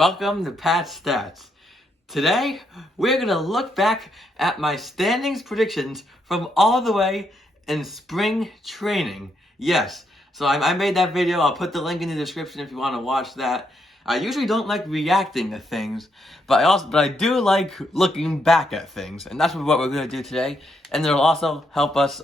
Welcome to Pat's Stats. Today, we're going to look back at my standings predictions from all the way in spring training. Yes, so I made that video. I'll put the link in the description if you want to watch that. I usually don't like reacting to things, but I do like looking back at things, and that's what we're going to do today. And it'll also help us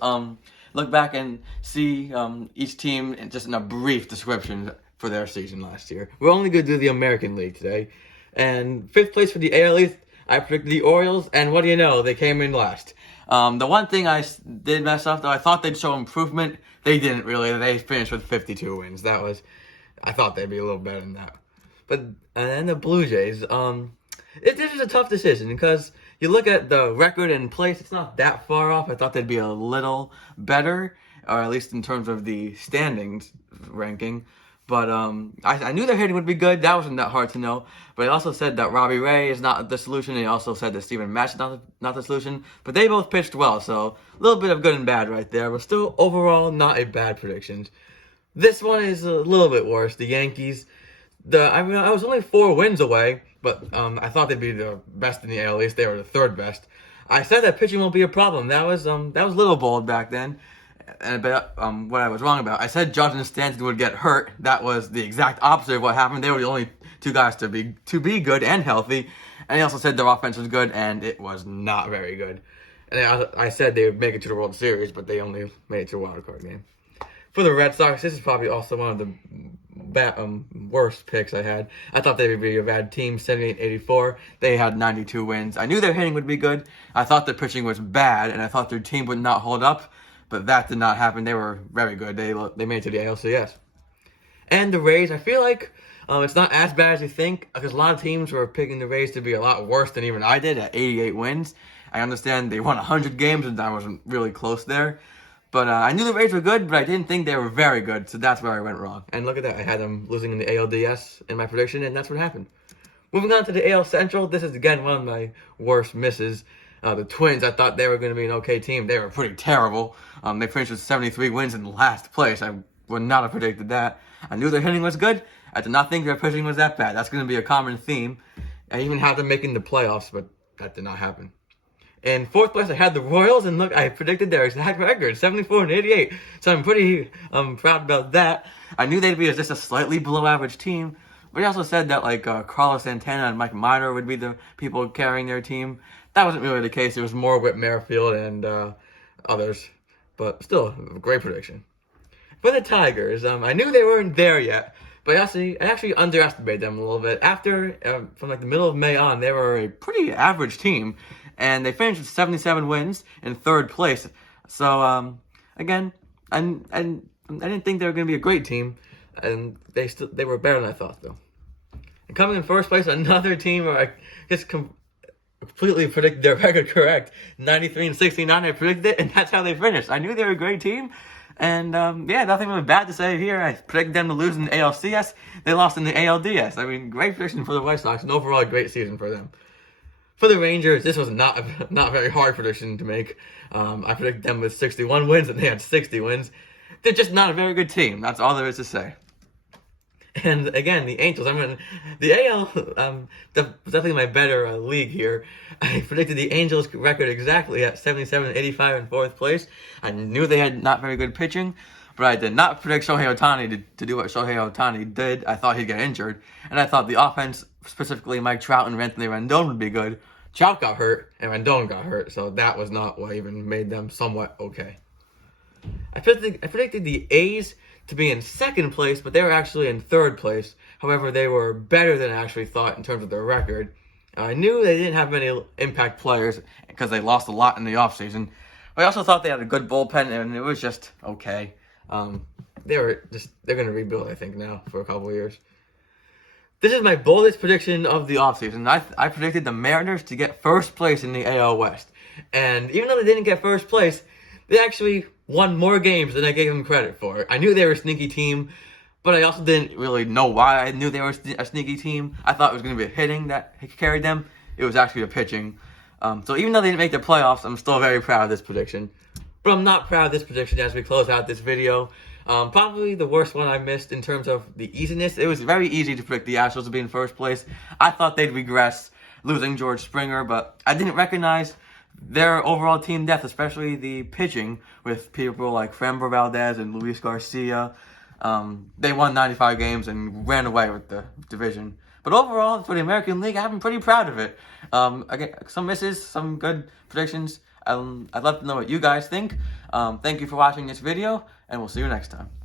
look back and see each team just in a brief description for their season last year. We're only going to do the American League today. And 5th place for the AL East, I predicted the Orioles, and what do you know, they came in last. The one thing I did mess up, though, I thought they'd show improvement. They didn't really. They finished with 52 wins. I thought they'd be a little better than that. But, and then the Blue Jays, this is a tough decision because you look at the record in place, it's not that far off. I thought they'd be a little better, or at least in terms of the standings ranking. But I knew their hitting would be good. That wasn't that hard to know. But I also said that Robbie Ray is not the solution. He also said that Steven Matz is not the solution. But they both pitched well, so a little bit of good and bad right there. But still, overall, not a bad prediction. This one is a little bit worse. The Yankees. I was only 4 wins away, but I thought they'd be the best in the AL East. They were the 3rd best. I said that pitching won't be a problem. That was a little bold back then. But what I was wrong about, I said Judge and Stanton would get hurt. That was the exact opposite of what happened. They were the only 2 guys to be good and healthy. And he also said their offense was good, and it was not very good. And I said they would make it to the World Series, but they only made it to a wild card game. For the Red Sox, this is probably also one of the worst picks I had. I thought they would be a bad team, 78-84. They had 92 wins. I knew their hitting would be good. I thought their pitching was bad, and I thought their team would not hold up. But that did not happen. They were very good. They made it to the ALCS. And the Rays, I feel like it's not as bad as you think, because a lot of teams were picking the Rays to be a lot worse than even I did at 88 wins. I understand they won 100 games, and I wasn't really close there. But I knew the Rays were good, but I didn't think they were very good, so that's where I went wrong. And look at that. I had them losing in the ALDS in my prediction, and that's what happened. Moving on to the AL Central, this is, again, one of my worst misses. The Twins, I thought they were going to be an okay team. They were pretty terrible. They finished with 73 wins in last place. I would not have predicted that. I knew their hitting was good. I did not think their pitching was that bad. That's going to be a common theme. I even had them making the playoffs, but that did not happen. In 4th place, I had the Royals, and look, I predicted their exact record, 74-88. So I'm pretty proud about that. I knew they'd be just a slightly below-average team. But he also said that Carlos Santana and Mike Minor would be the people carrying their team. That wasn't really the case. It was more Whit Merrifield and others. But still, a great prediction. For the Tigers, I knew they weren't there yet. But I actually underestimated them a little bit. After, from the middle of May on, they were a pretty average team. And they finished with 77 wins in 3rd place. So, again, I didn't think they were going to be a great team. And they were better than I thought, though. And coming in 1st place, another team where I just completely predicted their record correct. 93-69, I predicted it, and that's how they finished. I knew they were a great team, and nothing really bad to say here. I predicted them to lose in the ALCS. They lost in the ALDS. I mean, great prediction for the White Sox, and overall a great season for them. For the Rangers, this was not a very hard prediction to make. I predicted them with 61 wins, and they had 60 wins. They're just not a very good team. That's all there is to say. And again, the Angels, the AL, definitely my better league here. I predicted the Angels record exactly at 77-85 in 4th place. I knew they had not very good pitching, but I did not predict Shohei Ohtani to do what Shohei Ohtani did. I thought he'd get injured, and I thought the offense, specifically Mike Trout and Anthony Rendon, would be good. Trout got hurt, and Rendon got hurt, so that was not what even made them somewhat okay. I predicted the A's to be in 2nd place, but they were actually in 3rd place. However, they were better than I actually thought in terms of their record. I knew they didn't have many impact players because they lost a lot in the offseason. I also thought they had a good bullpen, and it was just okay. They're going to rebuild, I think, now for a couple of years. This is my boldest prediction of the offseason. I predicted the Mariners to get 1st place in the AL West. And even though they didn't get 1st place, they actually won more games than I gave them credit for. I knew they were a sneaky team, but I also didn't really know why I knew they were a sneaky team. I thought it was going to be a hitting that carried them. It was actually a pitching. So even though they didn't make the playoffs, I'm still very proud of this prediction. But I'm not proud of this prediction as we close out this video. Probably the worst one I missed in terms of the easiness. It was very easy to predict the Astros to be in first place. I thought they'd regress, losing George Springer, but I didn't recognize their overall team depth, especially the pitching with people like Framber Valdez and Luis Garcia. They won 95 games and ran away with the division. But overall, for the American League, I'm pretty proud of it. Again, some misses, some good predictions. I'd love to know what you guys think. Thank you for watching this video, and we'll see you next time.